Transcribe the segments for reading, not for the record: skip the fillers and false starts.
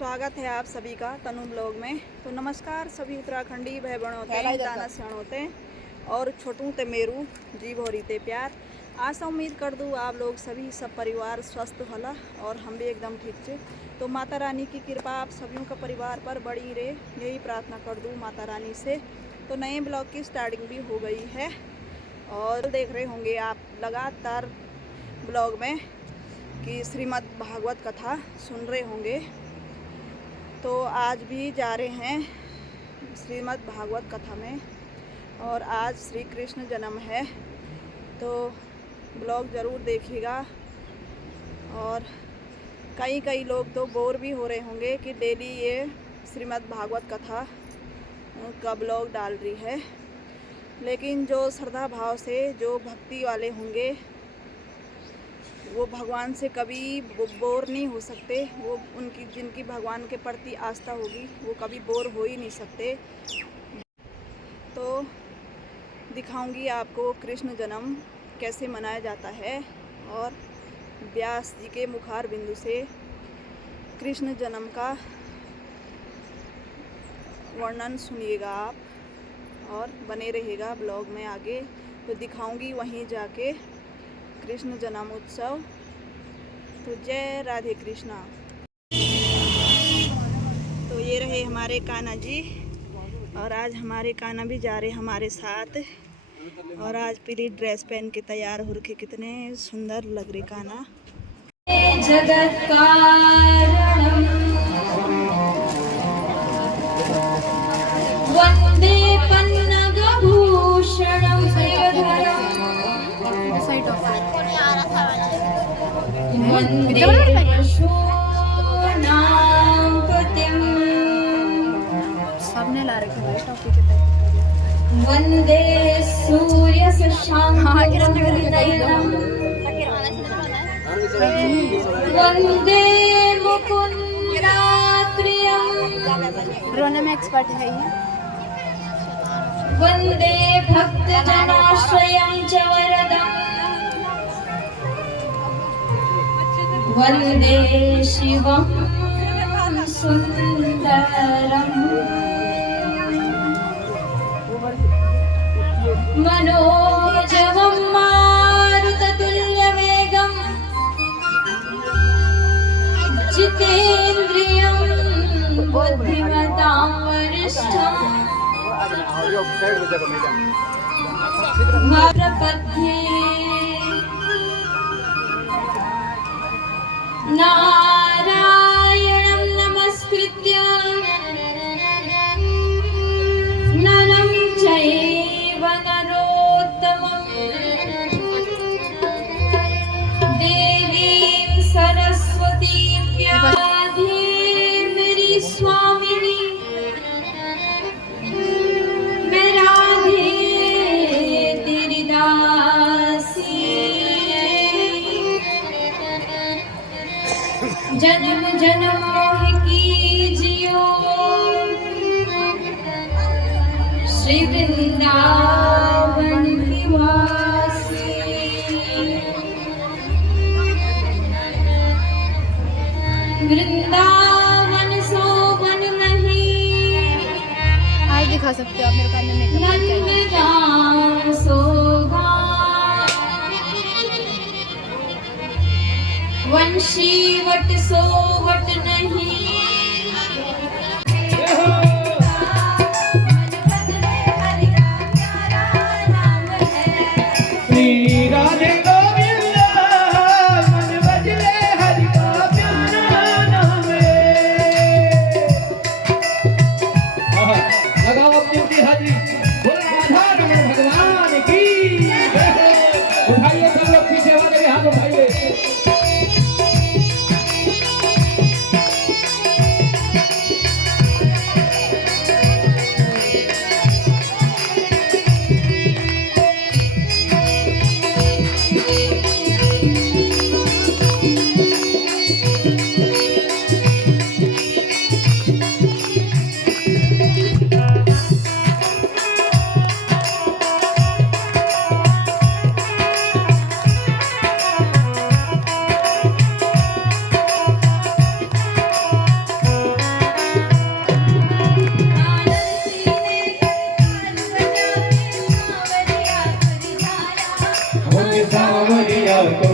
स्वागत है आप सभी का तनु ब्लॉग में। तो नमस्कार सभी उत्तराखंडी भाई बहनों ते दाना स्याणों ते और छोटू ते मेरू जी भोरी ते प्यार। आशा उम्मीद कर दूँ आप लोग सभी सब परिवार स्वस्थ होला और हम भी एकदम ठीक से। तो माता रानी की कृपा आप सभी का परिवार पर बड़ी रहे, यही प्रार्थना कर दूँ माता रानी से। तो नए ब्लॉग की स्टार्टिंग भी हो गई है और देख रहे होंगे आप लगातार ब्लॉग में कि श्रीमद् भागवत कथा सुन रहे होंगे। तो आज भी जा रहे हैं श्रीमद् भागवत कथा में और आज श्री कृष्ण जन्म है, तो ब्लॉग ज़रूर देखिएगा। और कई लोग तो बोर भी हो रहे होंगे कि डेली ये श्रीमद् भागवत कथा का ब्लॉग डाल रही है, लेकिन जो श्रद्धा भाव से जो भक्ति वाले होंगे वो भगवान से कभी बोर नहीं हो सकते। वो उनकी जिनकी भगवान के प्रति आस्था होगी वो कभी बोर हो ही नहीं सकते। तो दिखाऊंगी आपको कृष्ण जन्म कैसे मनाया जाता है और व्यास जी के मुखार बिंदु से कृष्ण जन्म का वर्णन सुनिएगा आप और बने रहिएगा ब्लॉग में आगे। तो दिखाऊंगी वहीं जाके कृष्ण जन्म उत्सव। तो जय राधे कृष्णा। तो ये रहे हमारे कान्हा जी और आज हमारे कान्हा भी जा रहे हमारे साथ और आज पीली ड्रेस पहन के तैयार हो रखे, कितने सुंदर लग रहे कान्हा। जगत कारणम वंदे पन्नग भूषणम श्रीधरम वंदे पशूनां पतिं सबने ला रखी है टॉपिक के तहत। वंदे सूर्य शशांकनयनं वंदे मुकुंदप्रियं रोने में एक्सपर्ट है ये। वंदे भक्तजनाश्रयं च वरदम् वंदे शिवं सुंदरम् मनोजवं मारुततुल्यवेगं जितेन्द्रियं बुद्धिमतां वरिष्ठम् प्रपद्ये नारायणं नमस्कृत्य नरं चैव नरोत्तमं देवीं सरस्वतीं व्याधीं स्वामिनी मैं राधे तेरी दासी। जन्म जन्म मोह की जियो श्री वृंदावन निवासी। वृंदावन सोवन नहीं आज दिखा सकते हो आप मेरे कान में मेकअप नंदगांव सोगा वंशी वट सोवट नहीं।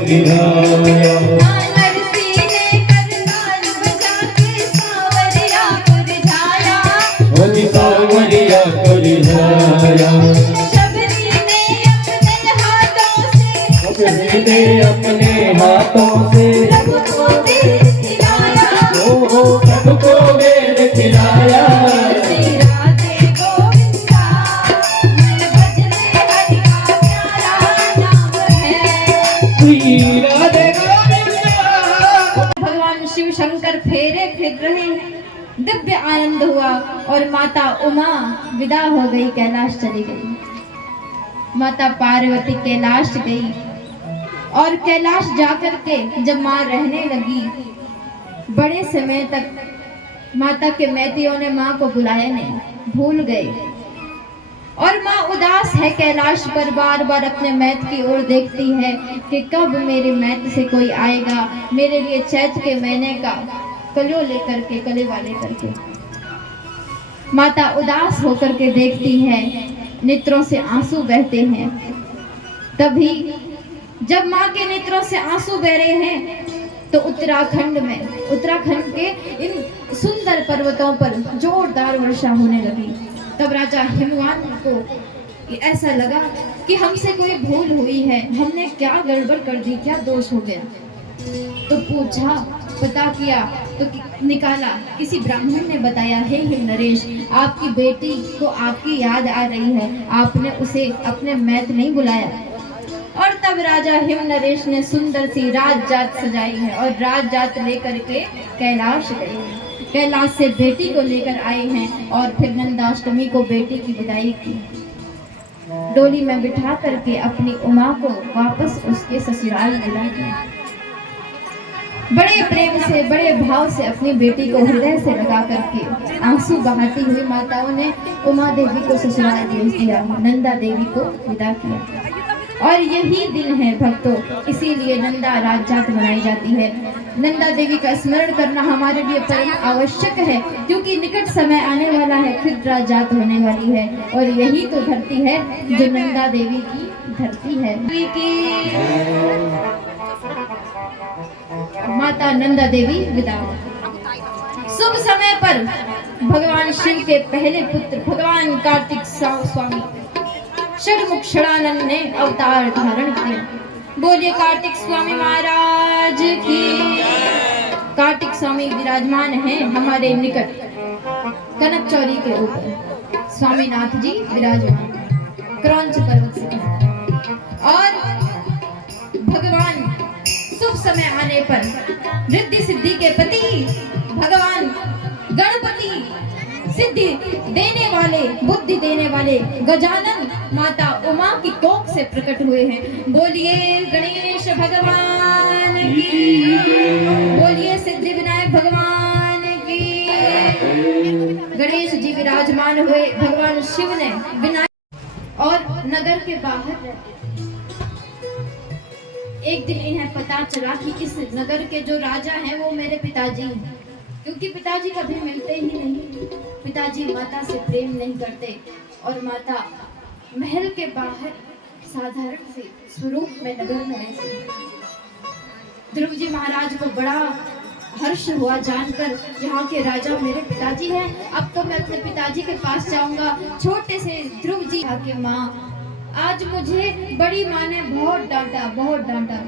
फिराया नरसी ने करताल बजा के सावरिया को रिझाया होली सावरिया को रिझाया शबरी ने अपने हाथों से अपने हाथों से प्रभु को वेद खिलाया ओ प्रभु को वेद खिलाया श्री राधे गोविंदा मन भजने हरि का प्यारा नाम है। श्री राधे गोविंदा। भगवान शिव शंकर फेरे फिर रहे, दिव्य आनंद हुआ और माता उमा विदा हो गई, कैलाश चली गई। माता पार्वती कैलाश गई और कैलाश जाकर के जब माँ रहने लगी, बड़े समय तक माता के मैतियों ने माँ को बुलाया नहीं, भूल गए। और माँ उदास है कैलाश पर, बार बार अपने मैत की ओर देखती है कि कब मेरे मैत से कोई आएगा मेरे लिए चैत के महीने का कलो लेकर के, कलेवा लेकर के। माता उदास होकर के देखती है, नेत्रों से आंसू बहते हैं। तभी जब माँ के नेत्रों से आंसू बह रहे हैं तो उत्तराखंड के इन सुंदर पर्वतों पर जोरदार वर्षा होने लगी। तब राजा हिमवान को ऐसा लगा कि हमसे कोई भूल हुई है, हमने क्या गड़बड़ कर दी, क्या दोष हो गया। तो पूछा, पता किया तो निकाला, किसी ब्राह्मण ने बताया, हे हिम नरेश, आपकी बेटी को आपकी याद आ रही है, आपने उसे अपने मैत नहीं बुलाया। और तब राजा हिम नरेश ने सुंदर सी राजजात सजाई है और राजजात लेकर के कैलाश गए हैं। कैलाश से बेटी को लेकर आए हैं और फिर नंदाष्टमी को बेटी की विदाई की। डोली में बिठा करके अपनी उमा को वापस उसके ससुराल बुला दिया। बड़े प्रेम से, बड़े भाव से अपनी बेटी को हृदय से लगा करके आंसू बहाती हुई माताओं ने उमा देवी को ससुराल भेज दिया, नंदा देवी को विदा किया। और यही दिन है भक्तों, इसीलिए नंदा राजजात मनाई जाती है। नंदा देवी का स्मरण करना हमारे लिए परम आवश्यक है, क्योंकि निकट समय आने वाला है, फिर राजजात होने वाली है। और यही तो धरती है जो नंदा देवी की धरती है। माता नंदा देवी विदा। शुभ समय पर भगवान शिव के पहले पुत्र भगवान कार्तिक स्वामी षडमुख षडानंद ने अवतार धारण किया। बोलिए कार्तिक स्वामी महाराज की। कार्तिक स्वामी विराजमान हैं हमारे निकट कनक चौरी के ऊपर। स्वामीनाथ जी विराजमान क्रौंच पर्वत से। और भगवान शुभ समय आने पर रिद्धि सिद्धि के पति भगवान गणपति, सिद्धि देने वाले, बुद्धि देने वाले गजानन माता उमा की कोख से प्रकट हुए हैं। बोलिए गणेश भगवान की, बोलिए सिद्धि विनायक भगवान की। गणेश जी विराजमान हुए, भगवान शिव ने विनायक और नगर के बाहर रहते। एक दिन इन्हें पता चला कि इस नगर के जो राजा हैं वो मेरे पिताजी हैं, क्योंकि पिताजी कभी मिलते ही नहीं। पिताजी माता से प्रेम नहीं करते और माता महल के बाहर साधारण से स्वरूप में नगर में रहती। ध्रुव जी महाराज को बड़ा हर्ष हुआ जानकर यहाँ के राजा मेरे पिताजी हैं, अब तो मैं अपने पिताजी के पास जाऊंगा। छोटे से ध्रुव जी के माँ, आज मुझे बड़ी माँ ने बहुत डांटा।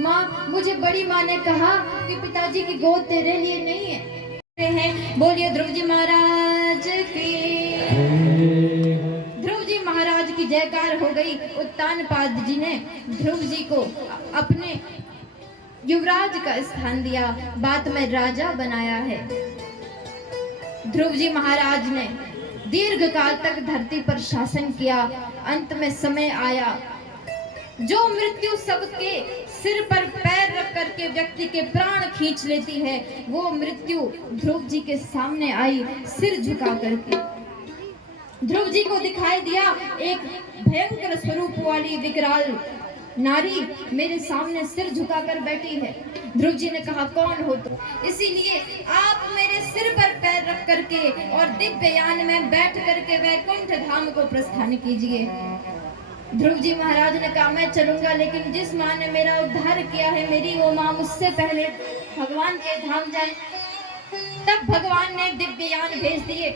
माँ, मुझे बड़ी माँ ने कहा कि पिताजी की गोद तेरे लिए नहीं है। बोलिए ध्रुव जी महाराज की। ध्रुव जी महाराज की जयकार हो गई। उत्तानपाद जी ने ध्रुव जी को अपने युवराज का स्थान दिया, बाद में राजा बनाया है। ध्रुव जी महाराज ने दीर्घ काल तक धरती पर शासन किया। अंत में समय आया जो मृत्यु सबके सिर पर पैर रख करके व्यक्ति के प्राण खींच लेती है, वो मृत्यु ध्रुव जी के सामने आई, सिर झुका करके। ध्रुव जी को दिखाई दिया एक भयंकर स्वरूप वाली विकराल नारी मेरे सामने सिर झुकाकर बैठी है। ध्रुव जी ने कहा, कौन हो तुम? इसीलिए आप मेरे सिर पर पैर रख करके और दिव्य यान में बैठ करके वैकुंठ धाम को प्रस्थान कीजिए। ध्रुव जी महाराज ने कहा मैं चलूंगा, लेकिन जिस माँ ने मेरा उद्धार किया है मेरी वो माँ मुझसे पहले भगवान के धाम जाए। तब भगवान ने दिव्य यान भेज दिए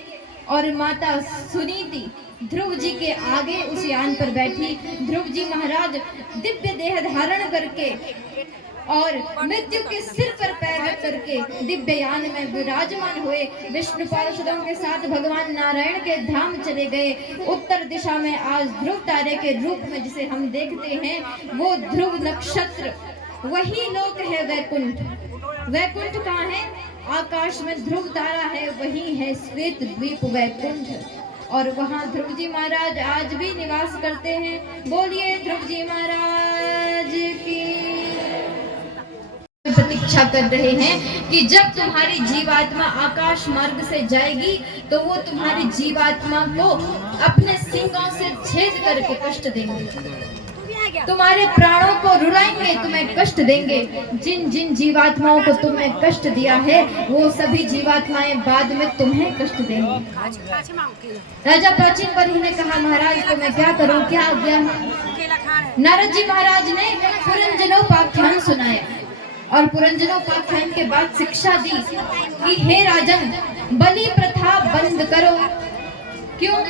और माता सुनीति ध्रुव जी के आगे उस यान पर बैठी। ध्रुव जी महाराज दिव्य देह धारण करके और मृत्यु के सिर पर पैर रख करके दिव्य यान में विराजमान हुए। विष्णु पार्षदों के साथ भगवान नारायण के धाम चले गए। उत्तर दिशा में आज ध्रुव तारे के रूप में जिसे हम देखते हैं वो ध्रुव नक्षत्र, वही लोक है वैकुंठ। वैकुंठ कहाँ है? आकाश में ध्रुव तारा है, वही है श्वेत द्वीप वैकुंठ। और वहाँ ध्रुव जी महाराज आज भी निवास करते हैं। बोलिए ध्रुव जी महाराज की। प्रतीक्षा कर रहे हैं कि जब तुम्हारी जीवात्मा आकाश मार्ग से जाएगी तो वो तुम्हारी जीवात्मा को अपने सींगों से छेद करके कष्ट देंगे, तुम्हारे प्राणों को रुलाएंगे, तुम्हें कष्ट देंगे। जिन जिन जीवात्माओं को तुमने कष्ट दिया है वो सभी जीवात्माएं बाद में तुम्हें कष्ट देंगी। राजा प्राचीन बलि ने कहा महाराज तो मैं क्या करूं, क्या आज्ञा है? नारद जी महाराज ने पुरंजनोपाख्यान सुनाया और पुरंजनोपाख्यान के बाद शिक्षा दी कि हे राजन बलि प्रथा बंद करो। क्यों?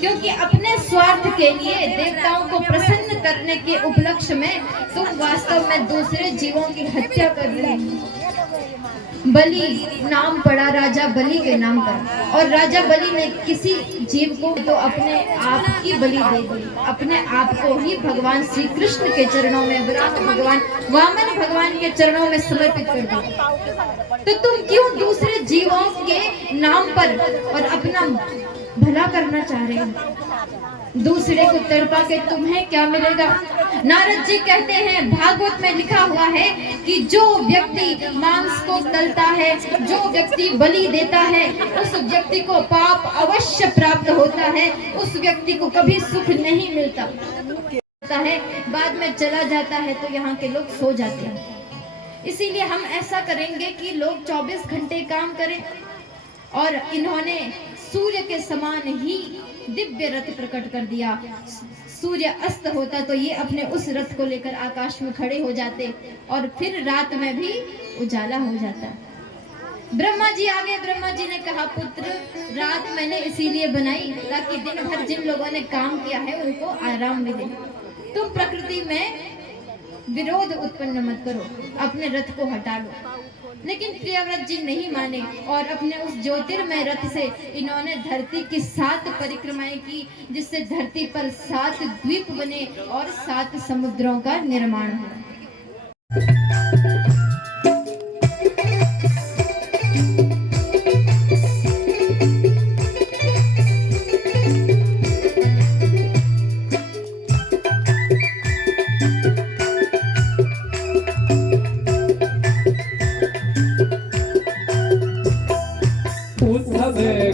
क्योंकि अपने स्वार्थ के लिए देवताओं को प्रसन्न करने के उपलक्ष्य में तुम वास्तव में दूसरे जीवों की हत्या कर रहे हो। बलि नाम पड़ा राजा बलि के नाम पर, और राजा बलि ने किसी जीव को तो अपने आप की बलि दे दी, अपने आप को ही भगवान श्री कृष्ण के चरणों में, वराह भगवान वामन भगवान के चरणों में समर्पित कर दिया। तो तुम क्यों दूसरे जीवों के नाम पर और अपना भला करना चाह रहे हो? दूसरे को तड़पा के तुम्हें क्या मिलेगा? नारद जी कहते हैं भागवत में लिखा हुआ है कि जो व्यक्ति मांस को तलता है, जो व्यक्ति बलि देता है, उस व्यक्ति को पाप अवश्य प्राप्त होता है, उस व्यक्ति को कभी सुख नहीं मिलता है, बाद में चला जाता है तो यहाँ के लोग सो जाते हैं। इसीलिए हम ऐसा करेंगे कि लोग 24 घंटे काम करें। और इन्होंने सूर्य के समान ही दिव्य रथ प्रकट कर दिया। सूर्य अस्त होता तो ये अपने उस रथ को लेकर आकाश में खड़े हो जाते और फिर रात में भी उजाला हो जाता। ब्रह्मा जी आ गए। ब्रह्मा जी ने कहा पुत्र रात मैंने इसीलिए बनाई ताकि दिन भर जिन लोगों ने काम किया है उनको आराम मिले। तुम प्रकृति में विरोध उत्पन्न मत करो, अपने रथ को हटा लो। लेकिन प्रियव्रत जी नहीं माने और अपने उस ज्योतिर्मय रथ से इन्होंने धरती की 7 परिक्रमाएं की, जिससे धरती पर 7 द्वीप बने और 7 समुद्रों का निर्माण हुआ।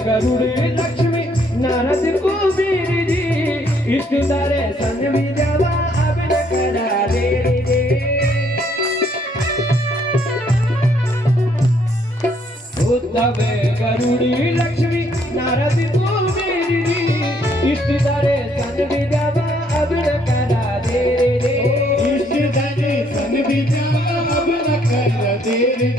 गरुड़े लक्ष्मी नारद कुबेर जी इष्ट दर्शन विद्यावा अब न करा दे रे। उद्धव गरुड़े लक्ष्मी नारद कुबेर जी इष्ट दर्शन विद्यावा अब न करा दे रे। इष्ट दर्शन विद्यावा अब न करा दे रे।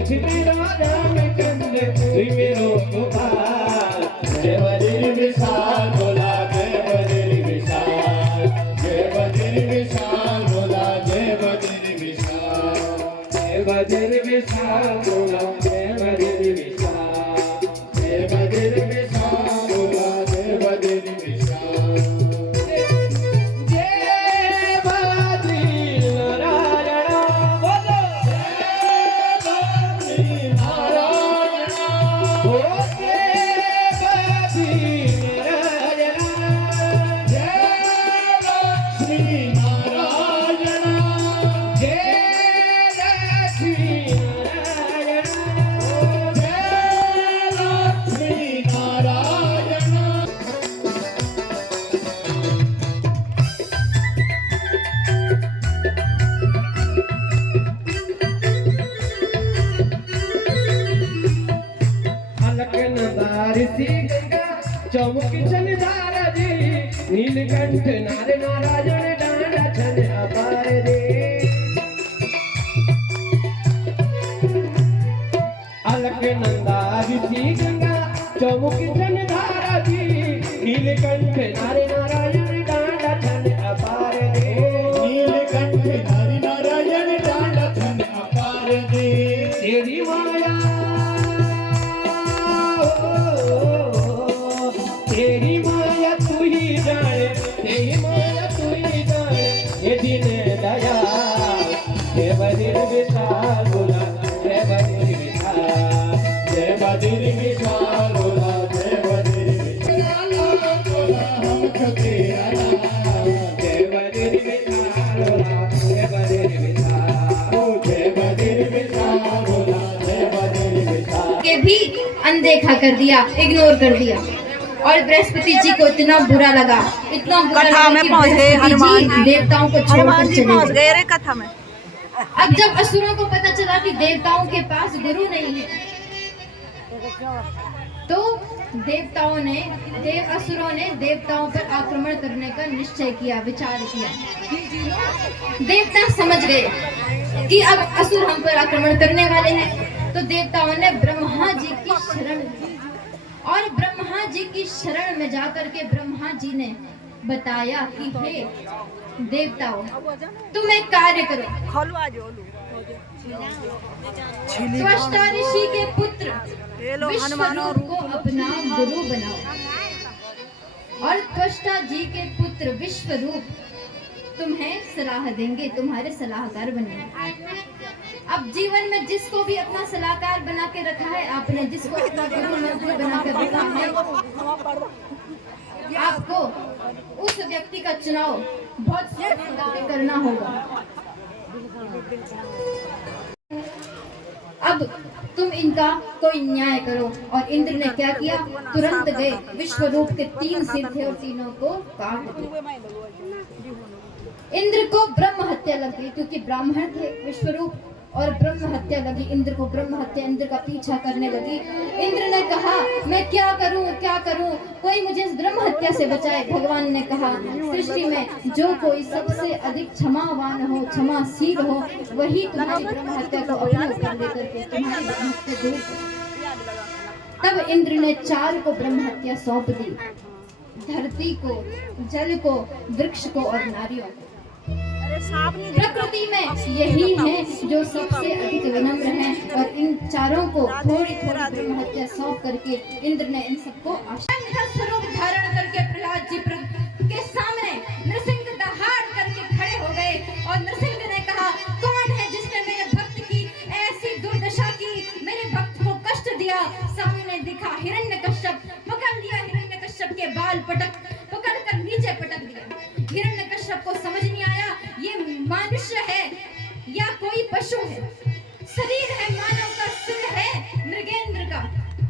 श्री मेरा रामचंद्र श्री मेरो गोपाल जय बजर विशाल बोला जय बजर विशाल जय बजर विशाल बोला जय बजर विशाल जय बजर विशाल बोला जय बजर विशाल जय बजर विशाल बोला जय बजर विशाल जय बजर नारायण बोलो जय चौमुखी धारा जी नीलकंठ नार नारायण डांडा छन अपार दे अलख नंदा ऋषि गंगा चौमुखी धारा जी नीलकंठ नार नारायण डांडा छन अपार दे नीलकंठ नारी नारायण डांडा छन अपार दे तेरी माया तेरी माया तू ही जाने तेरी माया तू ही जाने ये दिन दया जय बदिर विशाल बोला जय बदिर विशाल जय बदिर विशाल बोला जय बदिर विशाल बोला हम खबीरा जय बदिर विशाल बोला जय बदिर विशाल जय बदिर विशाल बोला जय बदिर विशाल के भी अनदेखा कर दिया, इग्नोर कर दिया। और बृहस्पति जी को इतना बुरा लगा, इतना बुरा कथा लगा में कि पहुंच गए बृहस्पति हनुमान जी जी। देवताओं को हनुमान छोड़कर जी चले पहुंच गए। गए रे कथा में। अब जब असुरों को पता चला कि देवताओं के पास गुरु नहीं है, तो असुरों ने देवताओं पर आक्रमण करने का निश्चय किया, विचार किया। देवता समझ गए कि अब असुर हम पर आक्रमण करने वाले हैं, तो देवताओं ने ब्रह्मा जी की शरण ली। और ब्रह्मा जी की शरण में जाकर के ब्रह्मा जी ने बताया कि हे देवताओं, तुम एक कार्य करो, खोलवा जो त्वष्टा ऋषि के पुत्र ये लो हनुमानो विश्वरूप को अपना गुरु बनाओ। और त्वष्टा जी के पुत्र विश्वरूप तुम्हें सलाह देंगे, तुम्हारे सलाहकार बनेंगे। अब जीवन में जिसको भी अपना सलाहकार बना के रखा है आपने, जिसको अपना गुरु मंत्री बना के रखा है, आपको उस व्यक्ति का चुनाव बहुत सोच करना होगा। अब तुम इनका कोई न्याय करो। और इंद्र ने क्या किया, तुरंत गए, विश्वरूप के 3 सिर थे और तीनों को काट दिया। इंद्र को ब्रह्म हत्या लग गई, क्योंकि ब्राह्मण थे विश्वरूप, और ब्रह्म हत्या लगी इंद्र को। ब्रह्म हत्या इंद्र का पीछा करने लगी। इंद्र ने कहा मैं क्या करूं, कोई मुझे इस ब्रह्म हत्या से बचाए। भगवान ने कहा सृष्टि में जो कोई सबसे अधिक क्षमावान हो, क्षमाशील हो, वही तुम्हारी ब्रह्म हत्या को अपने ऊपर लेकर के तुम्हारी ब्रह्म हत्या दूर करे। तब इंद्र ने 4 को ब्रह्म हत्या सौंप दी, धरती को, जल को, वृक्ष को और नारियों को। प्रकृति में यही है जो सबसे अधिक विनम्र है। और इन 4 को थोड़ी थोड़ी ब्रह्म हत्या सौंप करके इंद्र ने इन सबको स्वरूप धारण करके प्रहलाद जी के सामने नृसिंह दहाड़ करके खड़े हो गए। और नृसिंह ने कहा कौन है जिसने मेरे भक्त की ऐसी दुर्दशा की, मेरे भक्त को कष्ट दिया। सामने दिखा हिरण्यकश्यप, पकड़ लिया हिरण्यकश्यप के बाल पकड़ कर नीचे पटक दिया। हिरण्यकश्यप को समझ नहीं आया ये मनुष्य है या कोई पशु है। शरीर है मानव का, सिर है मृगेंद्र का,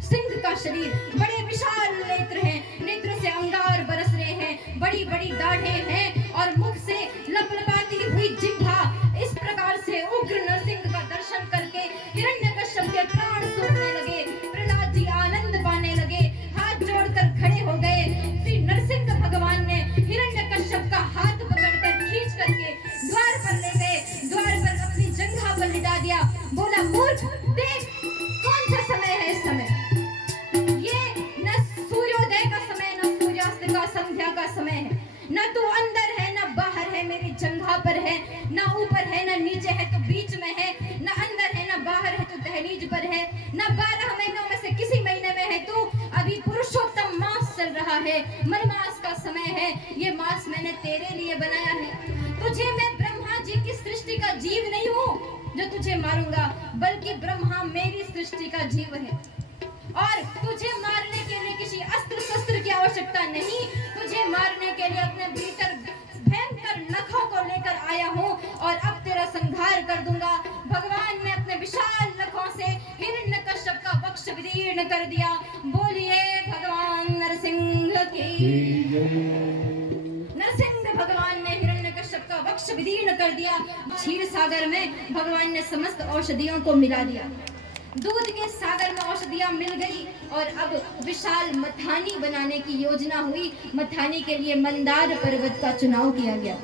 सिंह का शरीर, बड़े विशाल नेत्र हैं, नेत्र से अंगार बरस रहे हैं, बड़ी बड़ी दाढ़ें हैं और मुख से लपलपाती हुई जिह्वा। इस प्रकार से उग्र नरसिंह का दर्शन करके हिरण्यकश्यप के प्राण सूखने लगे। प्रहलाद जी आनंद पाने लगे, हाथ जोड़कर खड़े हो गए। श्री नरसिंह भगवान ने हिरण्यकश्यप का हाथ पकड़कर खींच करके द्वार पर ले गए, द्वार पर अपनी जंघा पर लिटा दिया। बोला मूर्ख, देख कौन सा समय है इस समय, ये न सूर्योदय का समय, न सूर्यास्त का, संध्या का समय है। न तू अंदर है न बाहर है, मेरी जंघा पर है, न ऊपर है न नीचे है तो बीच में है, न अंदर है न बाहर है तो दहलीज पर है, न 12 महीनों में से किसी महीने में है तू। अभी पुरुषोत्तम मास चल रहा है, मनमास का समय है, ये मास मैंने तेरे लिए बनाया है। तुझे मैं ब्रह्मा जी की सृष्टि का जीव नहीं हूँ जो तुझे मारूंगा, बल्कि ब्रह्मा मेरी सृष्टि का जीव है। और तुझे मारने के लिए किसी अस्त्र शस्त्र की आवश्यकता नहीं, तुझे मारने के लिए अपने भीतर भयंकर नखों को लेकर आया हूँ और अब तेरा संहार कर दूंगा। भगवान ने अपने विशाल नखों से हिरण्यकश्यप का वक्ष विदीर्ण कर दिया। बोलिए भगवान नरसिंह की। नरसिंह भगवान ने हिरण्यकश्यप का वक्ष विदीर्ण कर दिया। क्षीर सागर में भगवान ने समस्त औषधियों को मिला दिया। दूध के सागर में औषधियां मिल गई और अब विशाल मथानी बनाने की योजना हुई। मथानी के लिए मंदार पर्वत का चुनाव किया गया।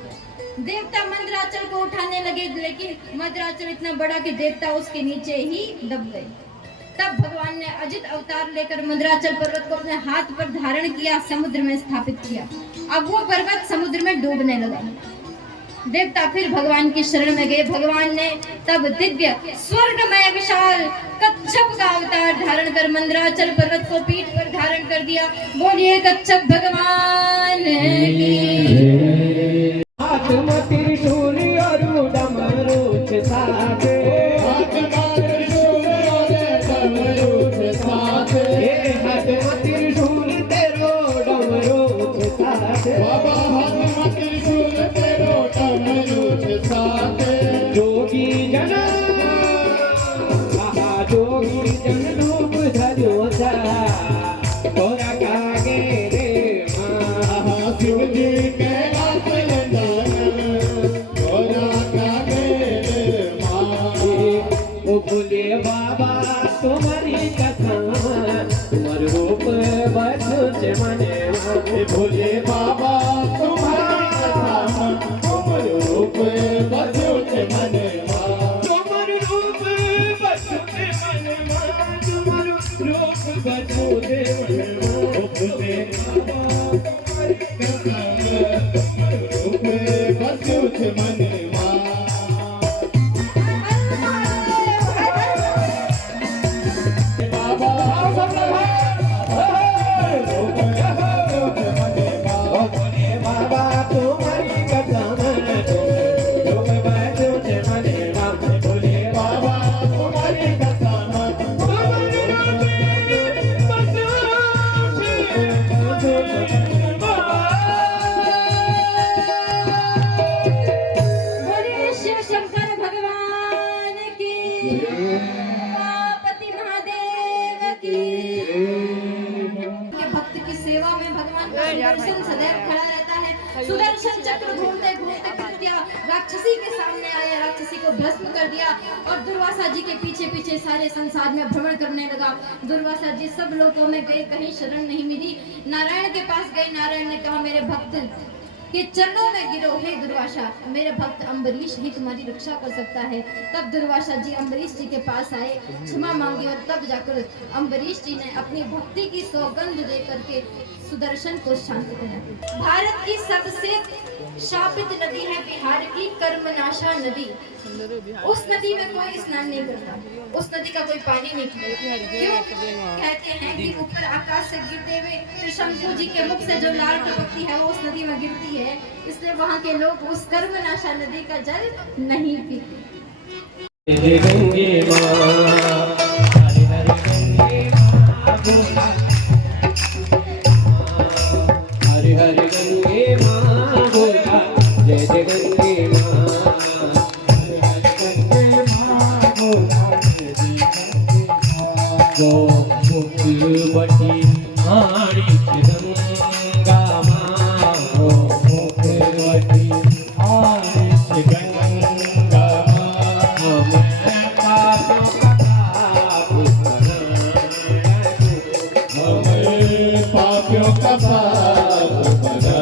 देवता मंदराचल को उठाने लगे, लेकिन मंदराचल इतना बड़ा कि देवता उसके नीचे ही दब गए। तब भगवान ने अजित अवतार लेकर मंदराचल पर्वत को अपने हाथ पर धारण किया, समुद्र में स्थापित किया। अब वो पर्वत समुद्र में डूबने लगा। देवता फिर भगवान की शरण में गए। भगवान ने तब दिव्य स्वर्गमय विशाल कच्छप का अवतार धारण कर मंदराचल पर्वत को पीठ पर धारण कर दिया। बोलिए कच्छप भगवान की। हाथ में त्रिशूल और डमरू के साथ, हाथ में त्रिशूल और डमरू के साथ, हाथ में त्रिशूल तेरो डमरू के साथ, बाबा हाथ में त्रिशूल तेरो डमरू के साथ। जोगी जन जोगी जन रूप धरो सा तोरा कागे रे माँ। शिव जी के हाथ तोरा कागे रे माँ। ओ भोले बाबा तुम्हारी कसम, तुमर रूप बसुच मने। भोले बाबा तुम्हारी कसम, तुमर रूप बसुच मनवा। तुमर रूप बसुच मनवा, तुमर रूप बसुच मनवा। भोले बाबा तुम्हारी कसम, तुमर रूप बसुच मनवा। बाबा ओ भोले बाबा तुम्हारी कसम, तुम बसुच मनवा। भोले बाबा तुम्हारी कसम, बोलिए शिव शंकर भगवान की। उमापति महादेव की। के भक्त की सेवा में भगवान का सुदर्शन सदैव खड़ा रहता है। सुदर्शन चक्र घूमते घूमते कृत्या राक्षसी के सामने आया, राक्षसी को भस्म कर दिया और दुर्वासा जी के पीछे पीछे सारे संसार में भ्रमण करने लगा। दुर्वासा जी सब लोगों में गए, कहीं शरण नहीं मिली। नारायण के पास गए। नारायण ने कहा मेरे भक्त के चरणों में गिरो, हे दुर्वासा, मेरे भक्त अम्बरीश ही तुम्हारी रक्षा कर सकता है। तब दुर्वासा जी अम्बरीश जी के पास आए, क्षमा मांगी और तब जाकर अम्बरीश जी ने अपनी भक्ति की सौगंध दे करके सुदर्शन को शांत किया। भारत की सबसे शापित नदी है बिहार की कर्मनाशा नदी। उस नदी में कोई स्नान नहीं करता, उस नदी का कोई पानी नहीं पीता। क्यों? कहते हैं कि ऊपर आकाश से गिरते हुए त्रिशंकु जी के मुख से जो लाल टपकती है वो उस नदी में गिरती है, इसलिए वहाँ के लोग उस कर्मनाशा नदी का जल नहीं पीते। हरे गंगे माँ, हरे हरे गंगे माँ बोला। हरे हरे गंगे माँ बोला, जय जय गंगे माँ। हरे हरे गंगे माँ बोला, जय जय गंगे माँ। जो मुख बटी हारी गंगा माँ, ओ मुखवती आरिस गंगा माँ। हमें पापों का पाप हमें पापियों का पाप बना।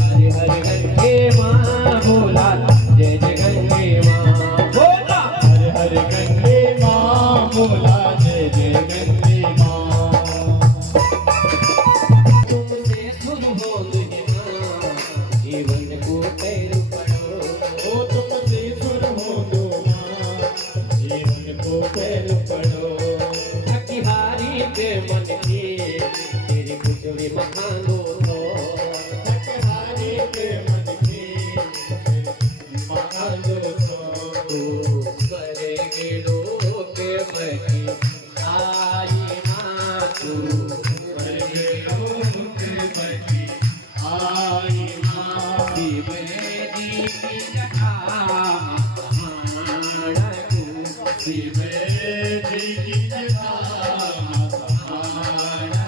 हरे हरे गंगे माँ बोला, जय जय गंगे माँ बोला। हरे हरे गंगे माँ बोला, जय जय गंगे माँ। तुमसे शुरू हो दुनिया, जीवन को पैर पड़ो। ओ तुमसे सुर हो दो माँ, जीवन को पैर पड़ो। अकिहारी के मन की तेरी कुचड़ी मखानो तो। हरे के मन की महालो तो। करेगी लोग बची आई माँ तू। आई माँ शिव जी की जटा हमारा तू। शिव जी की जटा हमारा।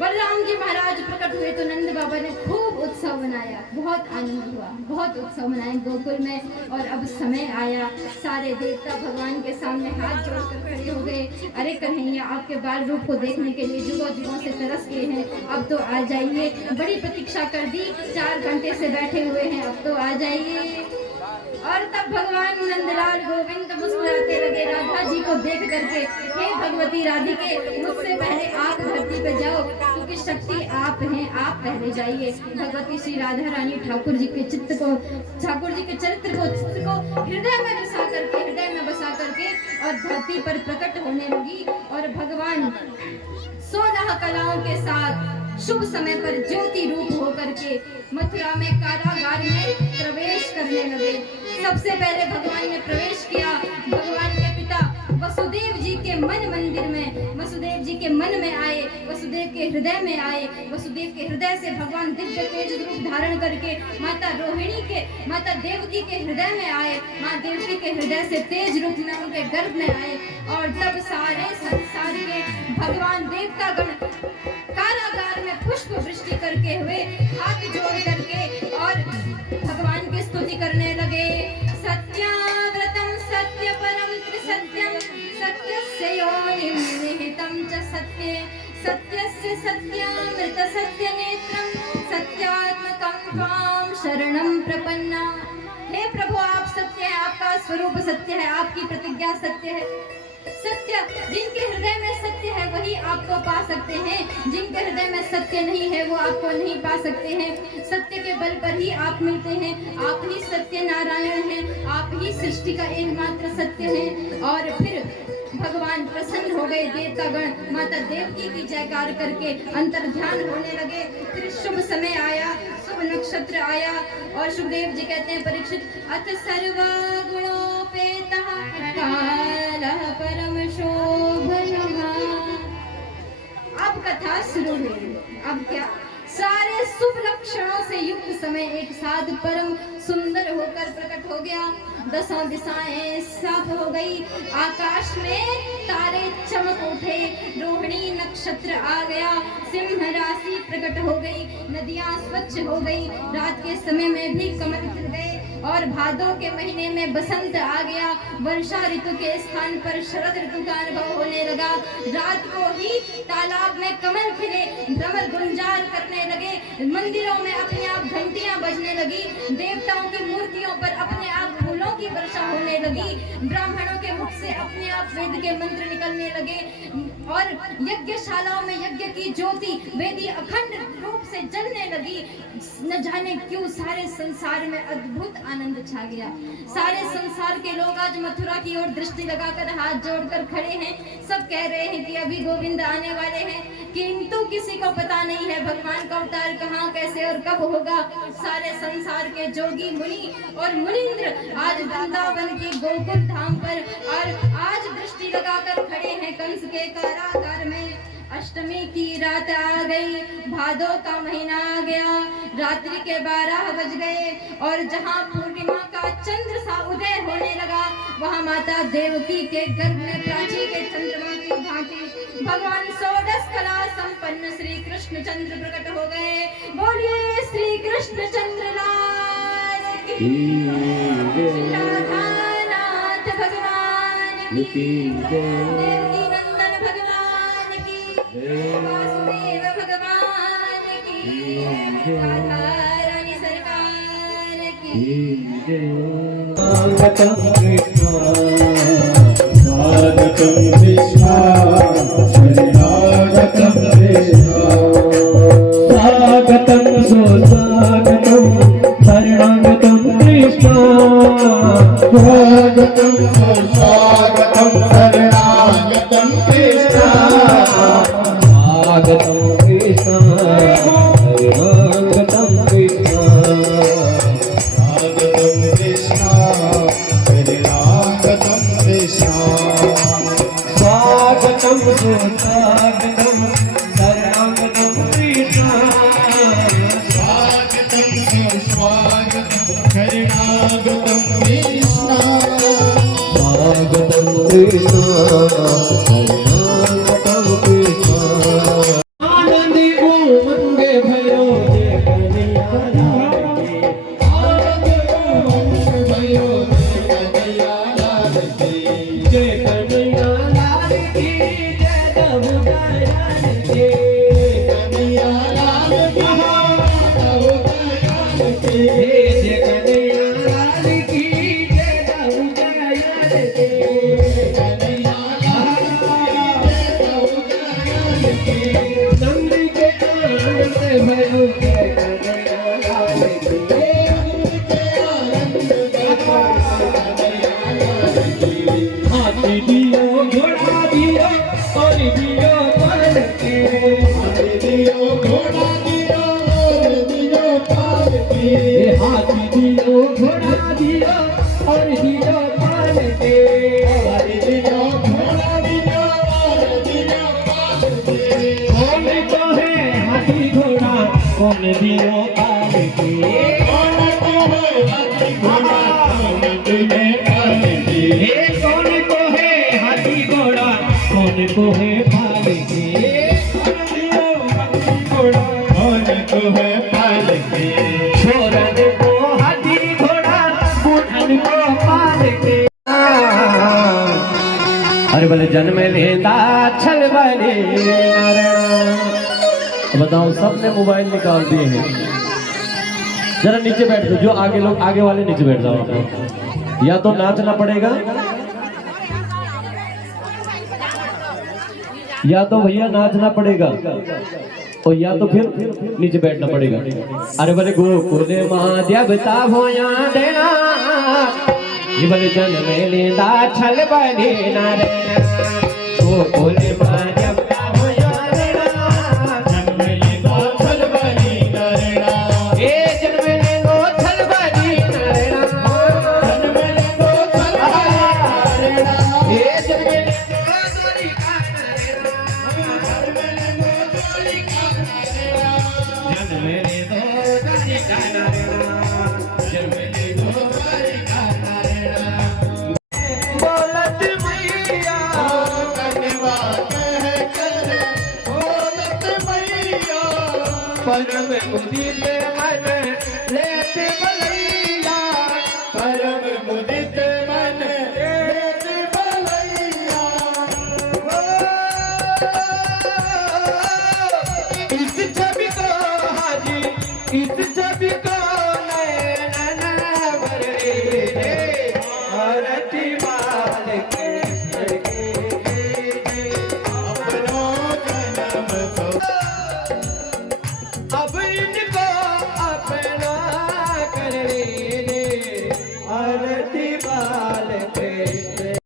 बलराम जी महाराज प्रकट हुए तो नंद बाबा ने खूब उत्साह उत्सव मनाया, बहुत आनंद हुआ, बहुत उत्सव मनाए गोकुल में। और अब समय आया, सारे देवता भगवान के सामने हाथ जोड़कर खड़े हो गए। अरे कन्हैया, आपके बाल रूप को देखने के लिए जुगों जुगों से तरस गए हैं, अब तो आ जाइए। बड़ी प्रतीक्षा कर दी, 4 घंटे से बैठे हुए हैं, अब तो आ जाइए। और तब भगवान नंदलाल गोविंद मुस्कुराते लगे राधा जी को देख करके, हे भगवती राधिके, मुझसे पहले आप धरती पे जाओ, क्योंकि शक्ति आप हैं, आप पहले जाइए। भगवती श्री राधा रानी ठाकुर जी के चरित्र को चित्र को हृदय में बसा करके और धरती पर प्रकट होने लगी। और भगवान 16 कलाओं के साथ शुभ समय पर ज्योति रूप होकर के मथुरा में कारागार में प्रवेश करने लगे। सबसे पहले भगवान ने प्रवेश किया भगवान के पिता वसुदेव जी के मंदिर में। वसुदेव जी के मन में आए, वसुदेव के हृदय में आए। वसुदेव के हृदय से भगवान दिव्य तेज रूप धारण करके माता देवकी के हृदय में आए। माँ देवकी के हृदय से तेज रूप में उनके गर्भ में आए। और तब सारे संसार के भगवान देवतागण कारागार में पुष्प वृष्टि करके हुए हाथ जोड़ करके और भगवान की स्तुति करने लगे। सत्याव्रतम सत्य परम त्रिसत्यम सत्यस्य योनिं निहितं च सत्ये सत्यस्य सत्यामृत सत्य नेत्रम सत्यात्मकं त्वां शरणं प्रपन्ना। हे प्रभु, आप सत्य है, आपका स्वरूप सत्य है, आपकी प्रतिज्ञा सत्य है। सत्य, जिनके हृदय में सत्य है वही आपको पा सकते हैं, जिनके हृदय में सत्य नहीं है वो आपको नहीं पा सकते हैं। सत्य के बल पर ही आप मिलते हैं, आप ही सत्य नारायण हैं, आप ही सृष्टि का एकमात्र सत्य हैं। और फिर भगवान प्रसन्न हो गए, देवतागण माता देवकी की जयकार करके अंतर ध्यान होने लगे। फिर शुभ समय आया, शुभ नक्षत्र आया और सुखदेव जी कहते हैं, परीक्षित, अथ सर्वगुणोपेतः कालः परम शोभनः। अब कथा शुरू हुई। अब क्या, सारे शुभ लक्षणों से युक्त समय एक साथ परम सुंदर होकर प्रकट हो गया। 10 दिशाएं साफ हो गई, आकाश में तारे चमक उठे, रोहिणी नक्षत्र आ गया, सिंह राशि प्रकट हो गई, नदियां स्वच्छ हो गई, रात के समय में भी कमल खिल गए और भादों के महीने में बसंत आ गया। वर्षा ऋतु के स्थान पर शरद ऋतु का अनुभव होने लगा। रात को ही तालाब में कमल खिले, भ्रमर गुंजार करने लगे, मंदिरों में अपने आप घंटियां बजने लगी, देवताओं की मूर्तियों पर अपने आप फूलों की वर्षा होने लगी, ब्राह्मणों के मुख से अपने आप वेद के मंत्र निकलने लगे और यज्ञशालाओं में यज्ञ की ज्योति वेदी अखंड रूप से जलने लगी। न जाने क्यों सारे संसार में अद्भुत आनंद छा गया। सारे संसार के लोग आज मथुरा की ओर दृष्टि लगाकर हाथ जोड़कर खड़े हैं। सब कह रहे हैं कि अभी गोविंद आने वाले हैं, किंतु किसी को पता नहीं है भगवान का अवतार कहाँ, कैसे और कब होगा। सारे संसार के जोगी मुनि और मुनिंद्र आज वृंदावन की गोकुल धाम पर और आज दृष्टि लगाकर खड़े हैं कंस के कारागार में। अष्टमी की रात आ गई, भादो का महीना आ गया, रात्रि के 12 बज गए और जहां पूर्णिमा का चंद्र सा उदय होने लगा, वहां माता देवकी के गर्भ में प्राची के चंद्रमा की भांति भगवान 16 कला संपन्न श्री कृष्ण चंद्र प्रकट हो गए। बोलिए श्री कृष्ण चंद्र लाल की, राधानाथ भगवान की, देवकी नंदन भगवान की, वासुदेव भगवान की, राधा रानी सरकार की। स्वागतम कृष्ण, स्वागतम कृष्ण, शरणागतम कृष्ण, स्वागतम सुस्वागतम शरणागतम कृष्ण, स्वागतम सुस्वागतम शरणागतम कृष्ण, स्वागतम कृष्ण शरणागतम कृष्ण, स्वागतम कृष्ण, शरणागतम कृष्ण, स्वागतम सुस्वागतम शरणागतम कृष्ण, स्वागतम सुस्वागतम शरणागतम कृष्ण, स्वागतम कृष्ण शरणागतम कृष्ण। आनंदी उमंग भयो जे कन्हैया भयो के कन्हैया लाल की हाथी दियो घोड़ा दियो और दियो पाल के हाथी दियो घोड़ा दियो और दियो पाल के हाथी दियो घोड़ा दियो और दियो पाल के हाथी दियो घोड़ा दियो और दियो पाल के कौन तो है हाथी घोड़ा कौन दियो पाल के कौन तो है हाथी घोड़ा कौन दियो पाल के कौन को है हाथी घोड़ा कौन को है पाल के कौन को है पाल के छोरन को हाथी घोड़ा बूढ़न को पाल के अरे बोले जन्म लेंदा छल बने बताओ सबने मोबाइल निकाल दिए हैं। जरा नीचे बैठ दो, जो आगे लोग आगे वाले नीचे बैठ जाओ आप। या तो नाचना पड़ेगा या तो भैया नाचना पड़ेगा और या तो फिर नीचे बैठना पड़ेगा। अरे बोले गोकुल महादेवता भोया देना ये बोले जन्म लेंदा छल बने नारायण गोकुल महादेवता भोया देना जन्म लेंदा छल बने नारायण ए जन्म लेंदो छल बने नारायण जन्म लेंदो छल बने नारायण ए जन्म लेंदो दोरी का नारायण जन्म लेंदो दोरी का नारायण जन्म लेंदो दोरी का नारायण जन्म लेंदो दोरी का नारायण बोलत मैया कन्वा कह कर बोलत मैया परम मुदित मन लेत बलैया परम मुदित मन लेत बलैया इस छवि को हाजी इस छवि को नैन भर रे आरती बाल के अपनो जन्म तो अब इनको अपना कर रे आरती बाल के